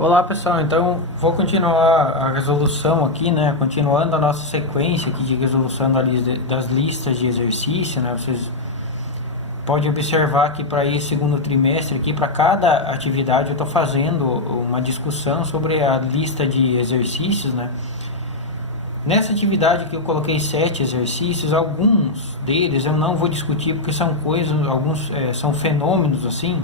Olá pessoal, então vou continuar a resolução aqui, né? Continuando a nossa sequência aqui de resolução das listas de exercício, né? Vocês podem observar que para esse segundo trimestre aqui, para cada atividade eu estou fazendo uma discussão sobre a lista de exercícios, né? Nessa atividade que eu coloquei 7 exercícios, alguns deles eu não vou discutir porque são coisas, alguns são fenômenos assim.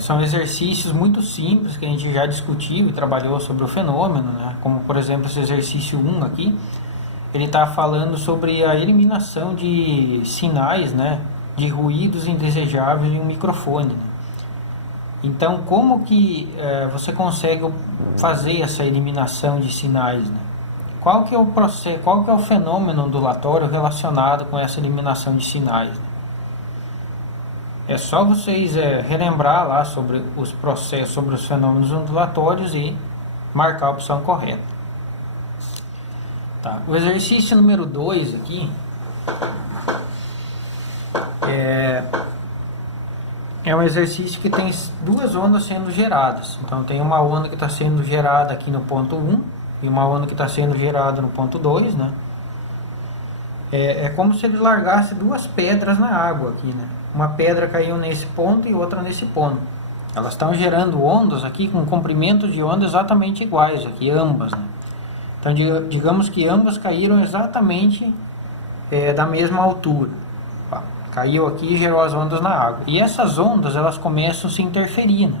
São exercícios muito simples que a gente já discutiu e trabalhou sobre o fenômeno, né? Como por exemplo esse exercício 1 aqui, ele está falando sobre a eliminação de sinais, né, de ruídos indesejáveis em um microfone, né? Então como que você consegue fazer essa eliminação de sinais, né? Qual que é o processo, qual que é o fenômeno ondulatório relacionado com essa eliminação de sinais, né? É só vocês relembrar lá sobre os processos, sobre os fenômenos ondulatórios e marcar a opção correta. Tá. O exercício número 2 aqui é um exercício que tem duas ondas sendo geradas. Então tem uma onda que está sendo gerada aqui no ponto 1 e uma onda que está sendo gerada no ponto 2, né? É como se ele largasse duas pedras na água aqui, né? Uma pedra caiu nesse ponto e outra nesse ponto. Elas estão gerando ondas aqui com comprimentos de onda exatamente iguais aqui, ambas, né? Então digamos que ambas caíram exatamente da mesma altura. Caiu aqui e gerou as ondas na água. E essas ondas elas começam a se interferir, né?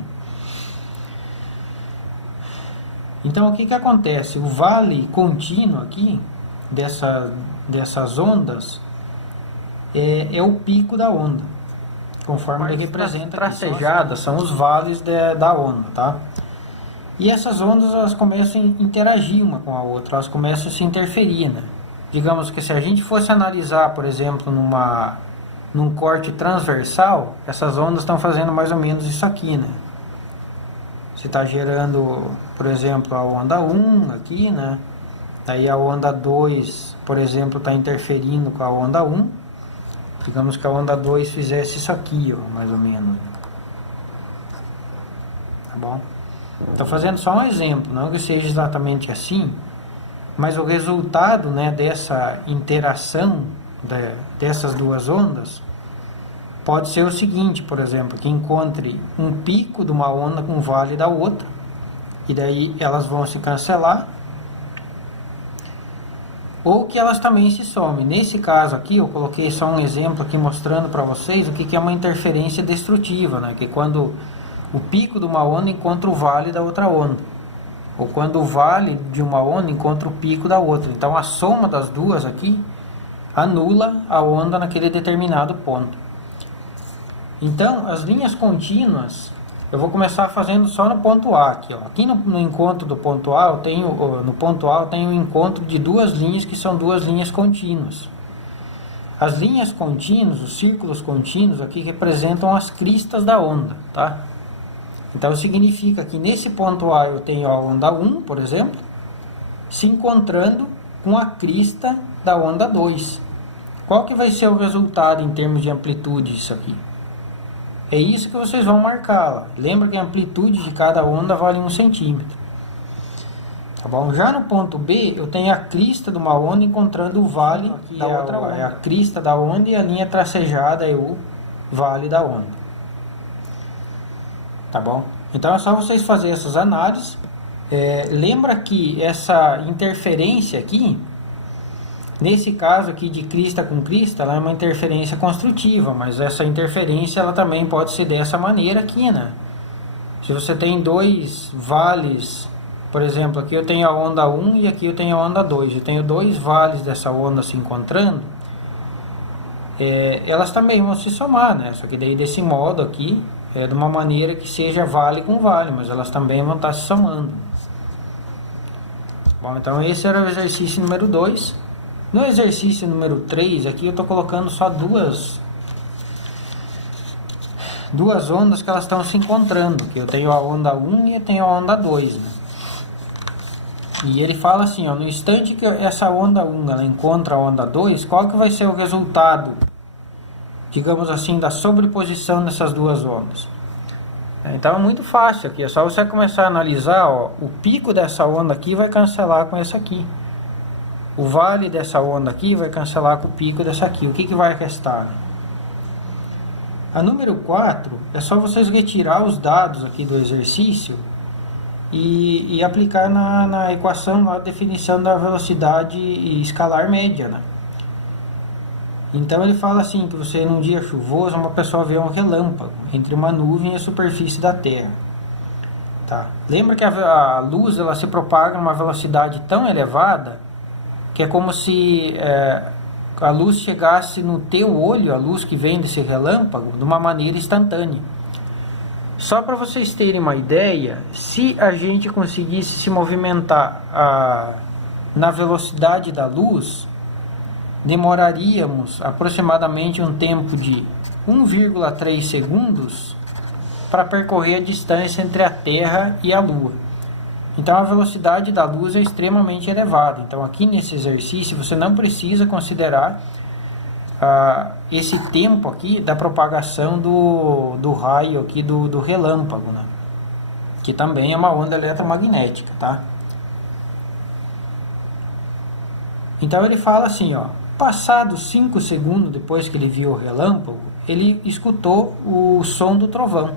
Então o que acontece? O vale contínuo aqui dessas ondas é o pico da onda, conforme ele representa. Tracejadas são os vales da onda, tá? E essas ondas elas começam a interagir uma com a outra, elas começam a se interferir, né? Digamos que se a gente fosse analisar, por exemplo, num corte transversal, essas ondas estão fazendo mais ou menos isso aqui, né? Você está gerando, por exemplo, a onda 1 aqui, né? Daí a onda 2, por exemplo, está interferindo com a onda 1. Digamos que a onda 2 fizesse isso aqui, ó, mais ou menos. Tá bom? Estou fazendo só um exemplo, não que seja exatamente assim, mas o resultado, né, dessa interação dessas duas ondas pode ser o seguinte, por exemplo, que encontre um pico de uma onda com um vale da outra, e daí elas vão se cancelar, ou que elas também se somem. Nesse caso aqui, eu coloquei só um exemplo aqui mostrando para vocês o que é uma interferência destrutiva, né? Que é quando o pico de uma onda encontra o vale da outra onda, ou quando o vale de uma onda encontra o pico da outra. Então a soma das duas aqui anula a onda naquele determinado ponto. Então as linhas contínuas eu vou começar fazendo só no ponto A aqui, ó. Aqui no encontro do ponto A, no ponto A eu tenho o encontro de duas linhas que são duas linhas contínuas. As linhas contínuas, os círculos contínuos aqui representam as cristas da onda, tá? Então significa que nesse ponto A eu tenho a onda 1, por exemplo, se encontrando com a crista da onda 2. Qual que vai ser o resultado em termos de amplitude disso aqui? É isso que vocês vão marcar lá. Lembra que a amplitude de cada onda vale 1 centímetro. Tá bom? Já no ponto B, eu tenho a crista de uma onda encontrando o vale da outra onda. É a crista da onda e a linha tracejada é o vale da onda. Tá bom? Então é só vocês fazerem essas análises. Lembra que essa interferência aqui, nesse caso aqui de crista com crista, ela é uma interferência construtiva, mas essa interferência ela também pode ser dessa maneira aqui, né? Se você tem dois vales, por exemplo, aqui eu tenho a onda 1 e aqui eu tenho a onda 2, eu tenho dois vales dessa onda se encontrando, elas também vão se somar, né? Só que daí desse modo aqui, de uma maneira que seja vale com vale, mas elas também vão estar se somando. Bom, então esse era o exercício número 2. No exercício número 3, aqui eu estou colocando só duas ondas que elas estão se encontrando. Que eu tenho a onda 1 e eu tenho a onda 2. Né? E ele fala assim, ó, no instante que essa onda 1 ela encontra a onda 2, qual que vai ser o resultado, digamos assim, da sobreposição dessas duas ondas? Então é muito fácil aqui, é só você começar a analisar, ó, o pico dessa onda aqui vai cancelar com essa aqui. O vale dessa onda aqui vai cancelar com o pico dessa aqui. O que, que vai restar? A número 4 é só vocês retirar os dados aqui do exercício e aplicar na equação, na definição da velocidade escalar média, né? Então ele fala assim, que você num dia chuvoso, uma pessoa vê um relâmpago entre uma nuvem e a superfície da Terra. Tá? Lembra que a luz ela se propaga a uma velocidade tão elevada que é como se a luz chegasse no teu olho, a luz que vem desse relâmpago, de uma maneira instantânea. Só para vocês terem uma ideia, se a gente conseguisse se movimentar na velocidade da luz, demoraríamos aproximadamente um tempo de 1,3 segundos para percorrer a distância entre a Terra e a Lua. Então a velocidade da luz é extremamente elevada. Então aqui nesse exercício você não precisa considerar esse tempo aqui da propagação do raio aqui do relâmpago, né? Que também é uma onda eletromagnética, tá? Então ele fala assim, ó, passados 5 segundos depois que ele viu o relâmpago, ele escutou o som do trovão.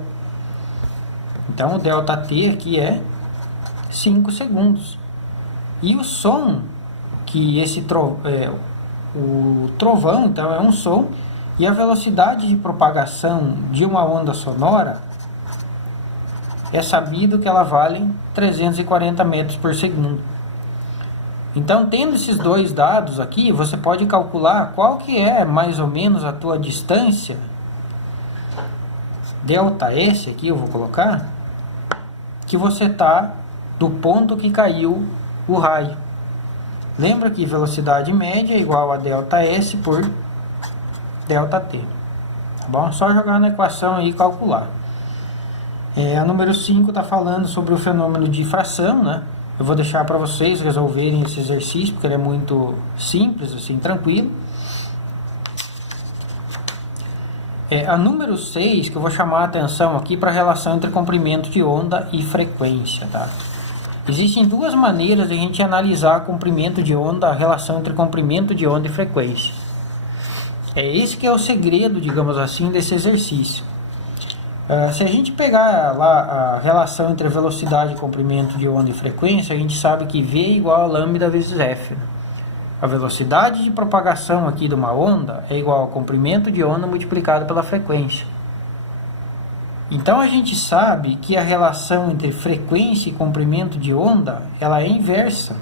Então o ΔT aqui é 5 segundos. E o som que o trovão, então, é um som, e a velocidade de propagação de uma onda sonora é sabido que ela vale 340 metros por segundo. Então, tendo esses dois dados aqui, você pode calcular qual que é mais ou menos a tua distância, ΔS aqui eu vou colocar, que você está do ponto que caiu o raio. Lembra que velocidade média é igual a ΔS por ΔT. Tá bom? Só jogar na equação aí e calcular. A número 5 está falando sobre o fenômeno de difração, né? Eu vou deixar para vocês resolverem esse exercício, porque ele é muito simples, assim, tranquilo. A número 6, que eu vou chamar a atenção aqui para a relação entre comprimento de onda e frequência, tá? Existem duas maneiras de a gente analisar comprimento de onda, a relação entre comprimento de onda e frequência. Esse que é o segredo, digamos assim, desse exercício. Se a gente pegar lá a relação entre velocidade, comprimento de onda e frequência, a gente sabe que V é igual a lambda vezes F. A velocidade de propagação aqui de uma onda é igual ao comprimento de onda multiplicado pela frequência. Então a gente sabe que a relação entre frequência e comprimento de onda ela é inversa.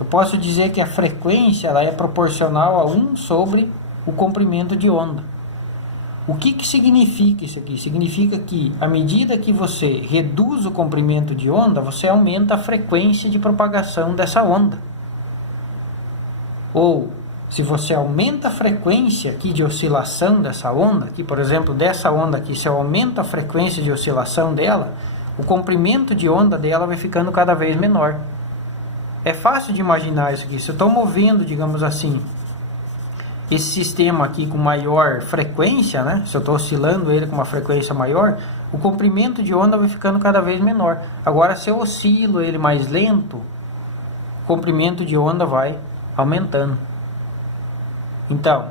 Eu posso dizer que a frequência ela é proporcional a 1 sobre o comprimento de onda. O que significa isso aqui? Significa que à medida que você reduz o comprimento de onda, você aumenta a frequência de propagação dessa onda. Ou, se você aumenta a frequência aqui de oscilação dessa onda, aqui, por exemplo, dessa onda aqui, se eu aumento a frequência de oscilação dela, o comprimento de onda dela vai ficando cada vez menor. É fácil de imaginar isso aqui. Se eu estou movendo, digamos assim, esse sistema aqui com maior frequência, né? Se eu estou oscilando ele com uma frequência maior, o comprimento de onda vai ficando cada vez menor. Agora, se eu oscilo ele mais lento, o comprimento de onda vai aumentando. Então,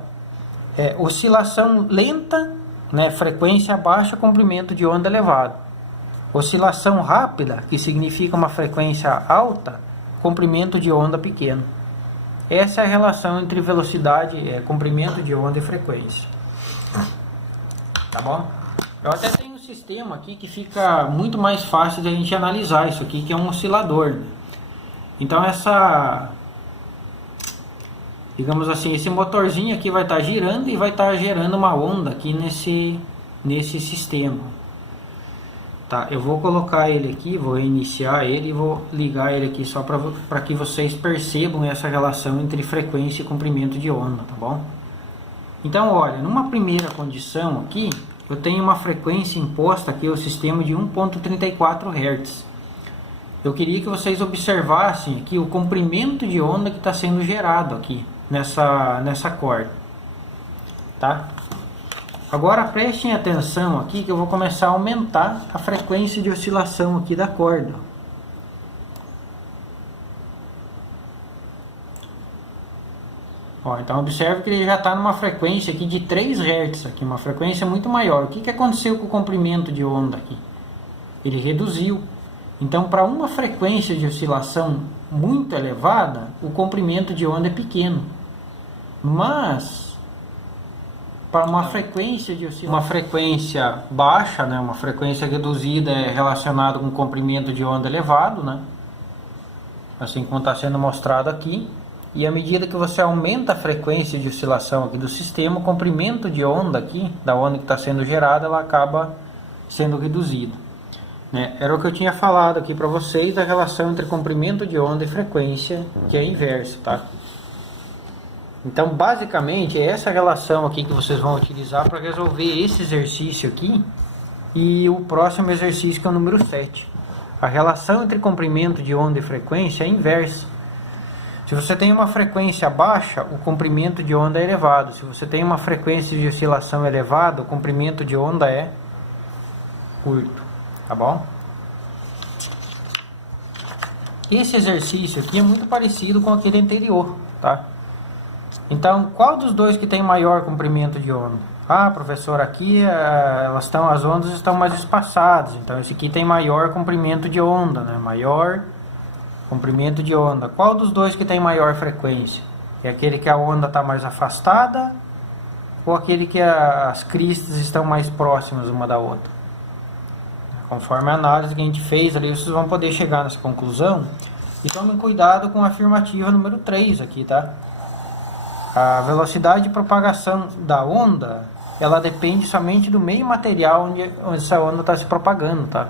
oscilação lenta, né, frequência baixa, comprimento de onda elevado. Oscilação rápida, que significa uma frequência alta, comprimento de onda pequeno. Essa é a relação entre velocidade, comprimento de onda e frequência. Tá bom? Eu até tenho um sistema aqui que fica muito mais fácil de a gente analisar isso aqui, que é um oscilador, né? Então digamos assim, esse motorzinho aqui vai estar girando e vai estar gerando uma onda aqui nesse sistema. Tá, eu vou colocar ele aqui, vou reiniciar ele e vou ligar ele aqui só para que vocês percebam essa relação entre frequência e comprimento de onda, tá bom? Então, olha, numa primeira condição aqui, eu tenho uma frequência imposta aqui, o sistema de 1.34 Hz. Eu queria que vocês observassem aqui o comprimento de onda que está sendo gerado aqui nessa corda, tá? Agora prestem atenção aqui que eu vou começar a aumentar a frequência de oscilação aqui da corda. Ó, então observe que ele já está numa frequência aqui de 3 Hz, aqui, uma frequência muito maior. O que aconteceu com o comprimento de onda aqui? Ele reduziu. Então, para uma frequência de oscilação muito elevada, o comprimento de onda é pequeno. Mas, para uma frequência de oscilação, uma frequência baixa, né, uma frequência reduzida é relacionada com comprimento de onda elevado, né? Assim como está sendo mostrado aqui. E à medida que você aumenta a frequência de oscilação aqui do sistema, o comprimento de onda aqui, da onda que está sendo gerada, ela acaba sendo reduzida. Né? Era o que eu tinha falado aqui para vocês, da relação entre comprimento de onda e frequência, que é inversa, tá? Então, basicamente, é essa relação aqui que vocês vão utilizar para resolver esse exercício aqui e o próximo exercício, que é o número 7. A relação entre comprimento de onda e frequência é inversa. Se você tem uma frequência baixa, o comprimento de onda é elevado. Se você tem uma frequência de oscilação elevada, o comprimento de onda é curto. Tá bom? Esse exercício aqui é muito parecido com aquele anterior, tá? Então, qual dos dois que tem maior comprimento de onda? Ah, professor, aqui as ondas estão mais espaçadas. Então, esse aqui tem maior comprimento de onda, né? Maior comprimento de onda. Qual dos dois que tem maior frequência? É aquele que a onda está mais afastada ou aquele que as cristas estão mais próximas uma da outra? Conforme a análise que a gente fez ali, vocês vão poder chegar nessa conclusão. E tomem cuidado com a afirmativa número 3 aqui, tá? A velocidade de propagação da onda, ela depende somente do meio material onde essa onda está se propagando, tá?